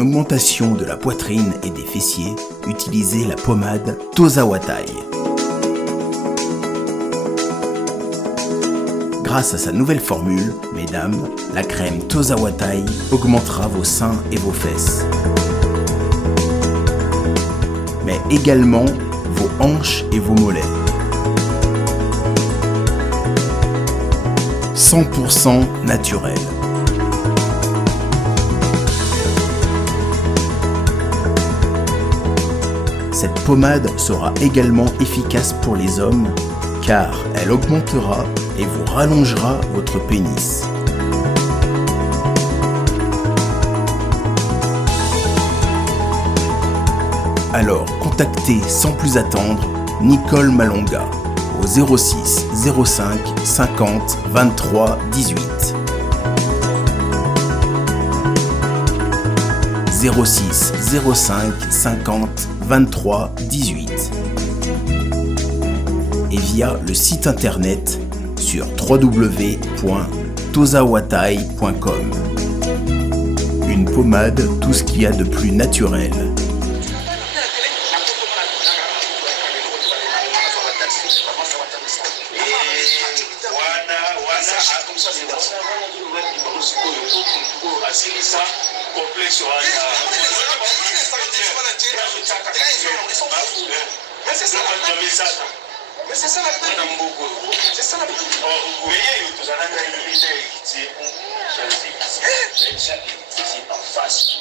une augmentation de la poitrine et des fessiers, utilisez la pommade Tozawatai. Grâce à sa nouvelle formule, mesdames, la crème Tozawatai augmentera vos seins et vos fesses, mais également vos hanches et vos mollets. 100% naturel. Cette pommade sera également efficace pour les hommes car elle augmentera et vous rallongera votre pénis. Alors contactez sans plus attendre Nicole Malonga au 06 05 50 23 18. 06 05 50 23 18 et via le site internet sur www.tozawatai.com. Une pommade, tout ce qu'il y a de plus naturel. Mais c'est ça la vie. C'est ça la vie. En face.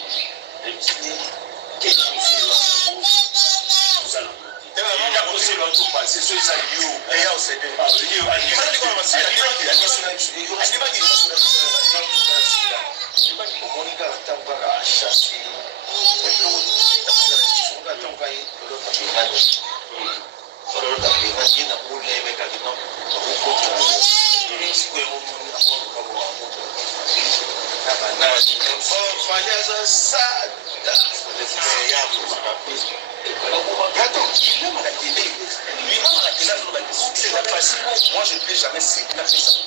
Moi je ne peux jamais céder la fête.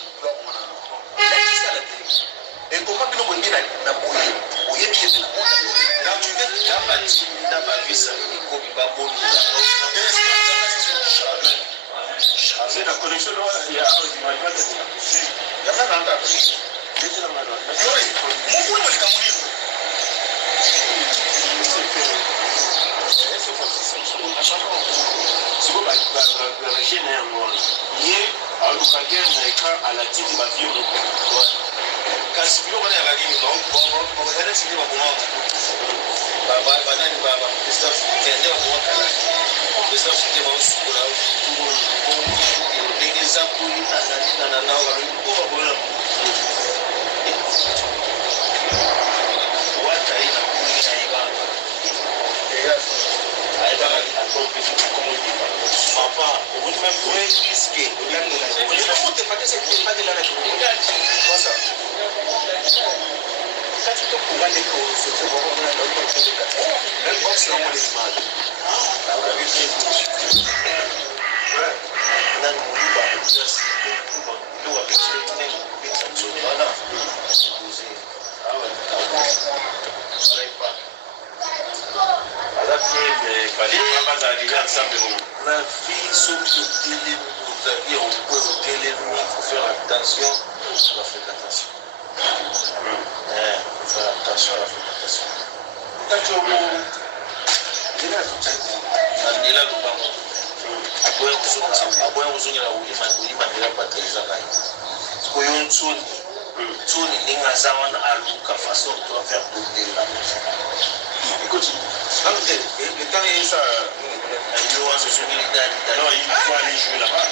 Et comment tu peux dire la bouille? Bouille bien de la monde. Quand tu veux la bâtir dans ma vie, ça veut dire qu'on va bon. C'est la connexion il y a un il y a pas d'entendre. La vie s'occupe on peut faire attention à la fréquentation. Faire attention à la fréquentation. Écoute, le temps est ça. Non, il faut aller jouer là-bas.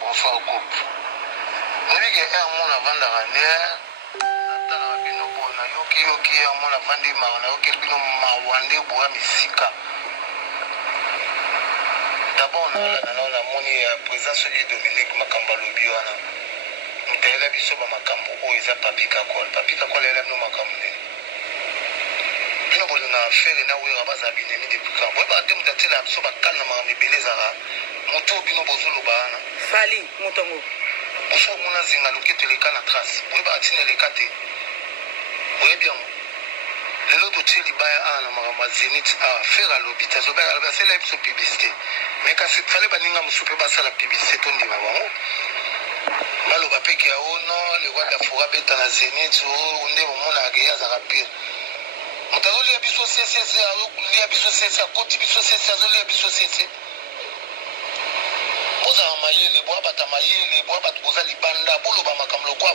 Bonsoir groupe. Nabi ke un monde avant la dernière, natala bino bona yoki amona fandi maona yoki bino mawande boya misika d'abord na moni ya présence de Dominique Makamba lobi wana mutayela biso ba makambo oyo eza papi kakol ela bino makambo nini bino bolinga affaire na wera baza binemi depuis quand boyeba te mutu atela biso bakana makambo ebele ezala moto bino bozoloba wana fali motongo boso omona zinga loketo eleka na trace boyeba atina eleka te oyebi yango lelo totie libaya awa na makambo ya zénith awa faire alobi te azobaka asala biso publicité mais kasi fale baninga mosusu mpe basala publicité tondima bango baloba peke ya o non le roi de la forêt beta na zénith o nde momonaka ye azaka pire moto azolia biso ccc azolia biso cc akoti biso cc azolia biso cc bozala mayele boya bata mayele boya bato boza libanda boloba makambo lokwa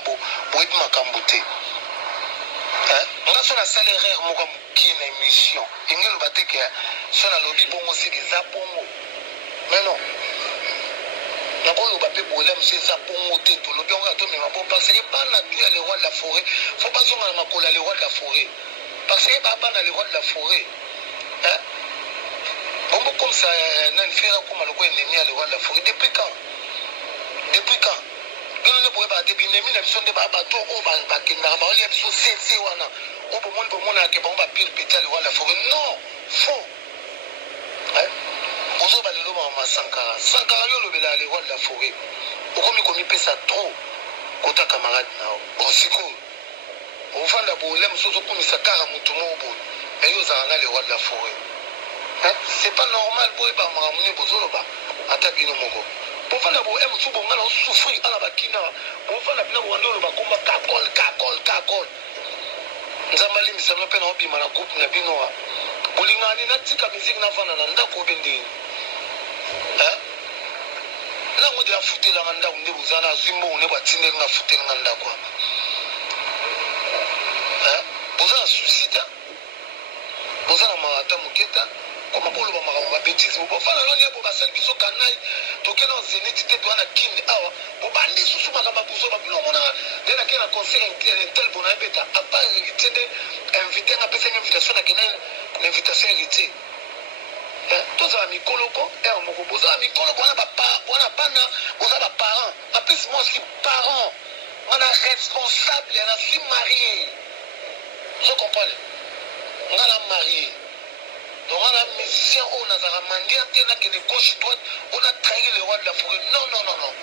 boyebi makambo te nga so nasala erreur moko mokie na émission enge loba te ke so nalobi bongo sika eza bongo mais non nakoloba mpe bola mosu eza bongo te tolobi yango atomema bo parce que bana tu ya le roi de la forêt fo bazonga na makolo ya le roi de la forêt parce que babana le roi de la forêt bombo comme ça nani fera koma loko ennemi ya le roi de la forêt depuis quand bino nde boyeba te binemi na biso nde babato oyo bakendaka baolia biso sese wana oyo bomoni bomonaka bango bapirpete ya le roi de la forêt non faux ozoba lelo mama sankara yo olobela le roi de la forêt okomi komipesa trop kota camarade nao osikoyo ofanda boole mosusu ozokumisa kaka motu moko boye me yo ozala nga le roi de la forêt c'est pas normal boyeba makambo nini bozoloba ata bino moko bofanda boye mosusu bonga na osouffrir ana bakina bofanda bina bowande oloba komba kakol nzambe alimisano mpe na obima na groupe na bino bolingani natika miziki nafanda na ndako obe ndeni nango de afutelanga ndako nde bozala azwi mbongo nde batindelinga afutelinga ndako boza na susita boza na mata moketa koma boloba makambo babetisi bofana loni ebo basali biso kanai tokende na zénith te towana kinde awa bobandi susu makambo bozoba bino omonaka nde nake na conseil intel bona ebeta apa héritier nde invité nga apesanga invitation nakende na invitation héritier tozala mikolo ko moko bozala mikolo ko wana bana boza baparent apesi mwasi parent wana responsable na suis marié je comprends nga na marié donc on a musicien on a zara mandia tena que de gauche droite on a trahi le roi de la forêt non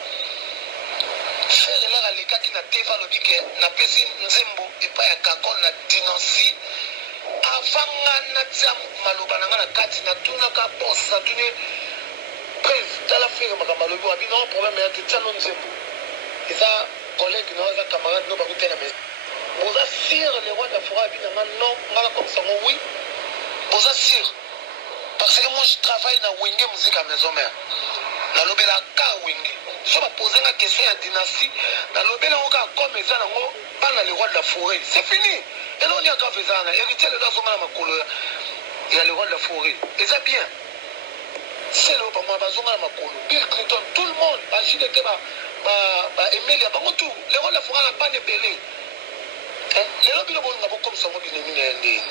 faire là les gars qui na teva lobi que na pesi nzembo et pas ya kakol na dinansi avant nga na tia maloba na nga na kati na tuna ka boss na tuni prise tala faire makambo lobi wabi non problème ya tia no nzembo eza collègue no eza camarade no ba kutena mais boza sir le roi de la forêt abi na non ngala comme ça oui boza sir parce que moi je travaille na wenge musique à maison mère na lobela ka wenge so ba poser la question ya dynastie na lobela oka comme eza nango bana le roi de la forêt c'est fini et là on y a grave ça na héritier le dazo na makolo ya le roi de la forêt et ça bien c'est le pas moi bazonga na makolo Bill Clinton tout le monde agile que ba Emilia bango tout le roi de la forêt na pas de belé les lobby le bon comme ça mo binemi na ndé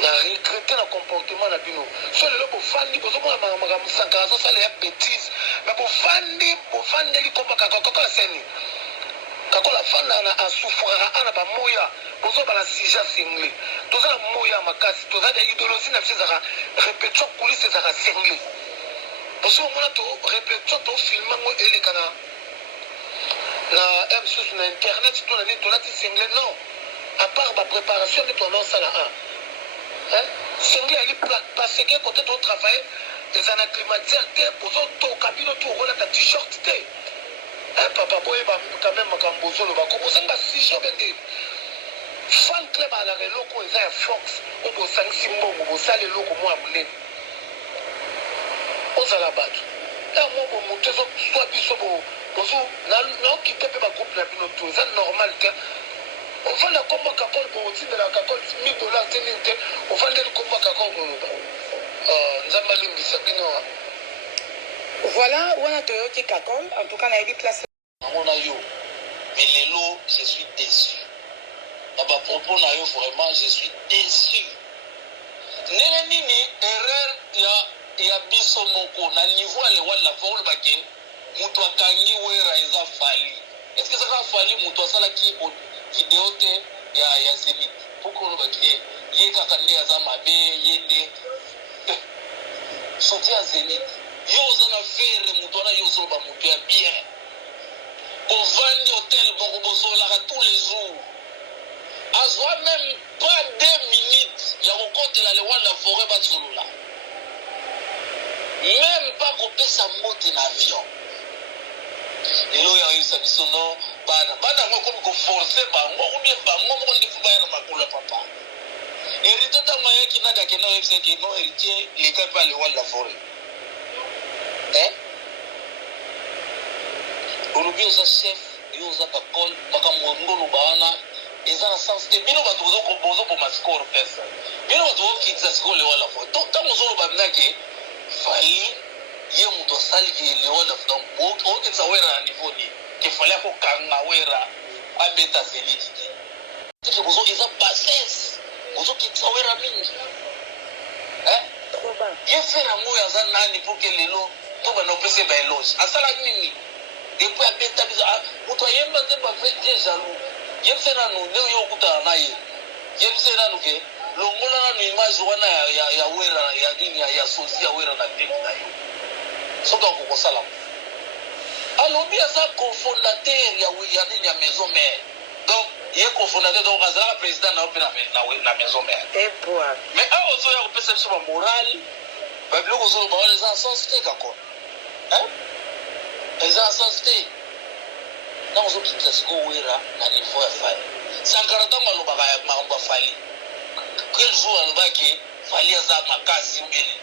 na regretter le comportement na bino so lelo bofandi bozomona makambo sankara azosala ya bêtise mais bofandi likomba kakola seni kakola fanda na asouffrira ana bamoya bozobala sija sengle toza na moya makasi toza na idéologie na biso ezaka répétition coulisse ezaka sengle bozomona to répétition tofilme yango eleka na msusu na internet to na nini tolati sengle non à part bapréparation nde tondosala sengle ali parce que côté to travail eza na climatiseur te bozotoka bino to okolata t-shirt te papa boyeba quand même makambo ozoloba kobosanga sijo bende fan club alaka eloko eza ya fox oyo bosangisi mbongo bosala eloko mwa ya monene ozala bato mo bomoto ezoswa biso naokite mpe bagroupe na bino to eza normal te ofanda komba kakol bootindela kakol $1000 te nini te ofandeli komba kakol koloba nzambe alimbisa bino voilà wana toyoki kakol en tout cas nayebi place amona yo mais lelo je suis déçu na propos na yo vraiment je suis déçu. Ndenge nini erreur ya biso moko na niveau ya lewala fo bake mutu akangi wera eza fali. Est-ce que ça va fali mutu asalaki vidéo te ya Zénith pour bake ye kaka nde aza mabe ye nde soutien Zénith yo oza na faire mutu wana yo ozoloba mutu ya bien bovandi hotel moko bozolaka tous les jours azwa même pas 2 minutes ya kokotela lewa la forêt batsolola même pas kopesa mbote na avion lelo ya oyebisa biso no bana yango komi koforce bango obie bango moko ndifu baya na makolo ya papa héritier ntango ayaki nadi akenda oyebisaki no héritier leka mpe alewa la forêt olobi oza chef yo oza bakol makambo ndoloba wana eza na sens te bino bato bozokoma score pesa bino bato bofixa sikoyo lewala fo ntango ozoloba minake fali ye moto asaliki lewala fo okitisa wera na niveau ni ke fali akokanga wera abeta Zénith te teke eza bassesse bozokitisa wera mingi ye fere yango oyo aza nani pour ke lelo to bana opesa baeloge asala nini depuis abeta biso moto ayemba te bafe je jaloux yebise nanu nde yo okutana na ye yebise nanu ke longola nanu image wana ya wera ya nini ya sosi ya wera na ndenge na yo soki akokosala alobi aza cofondateur ya nini ya maison mare donc ye cofondateur donc azalaka président na yo mpe na maison mare mais awa ozoya kopesa biso bamorale babiloko ozoloba wana eza na sens te kako eza na sens te ntango ozokitisa sikoyo wera na niveau ya fali sankara ntango alobaka makambo ya fali quel jour alobaki fali aza makasi ubeni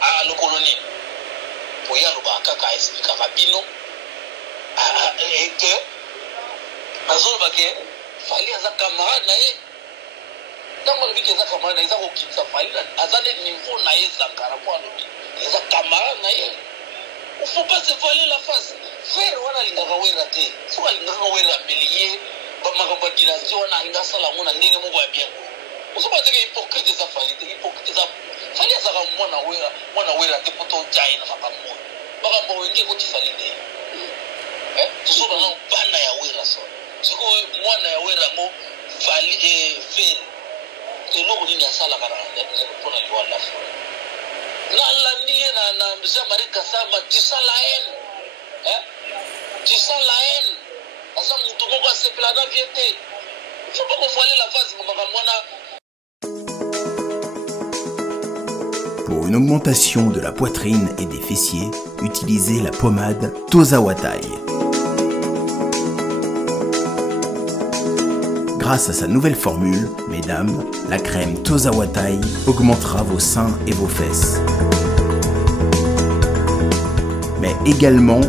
alokolo nini po ye alobaka kaka aexplikaka bino ke azoloba ke fali aza camarade na ye ntango alobiki eza camarade na ye eza kokitisa fali aza nde niveau na ye sankara po alobi eza camarade na ye il faut pas se voiler la face frère wana alingaka wera te soki alingaka wera mbeli ye bamakambo ya dynastie wana alinga asala yango na ndenge moko ya bien ozoba teke hypocrite eza fali te hypocrite eza fali azaka mwana wera te po tojaye na makambo oyo makambo oyo nge koti fali te tozoba na bana ya wera so sikoyo mwana ya wera yango fali fere eloko nini asalaka mpona liwala fo nalandi ye na Jean-Marie Kasama tu sens la haine tu sens la haine aza mutu moko asepela na vie te il faut pas kovoile la face makambo wana. Pour une augmentation de la poitrine et des fessiers, utilisez la pommade Tozawatai. Grâce à sa nouvelle formule, mesdames, la crème Tozawatai augmentera vos seins et vos fesses. Mais également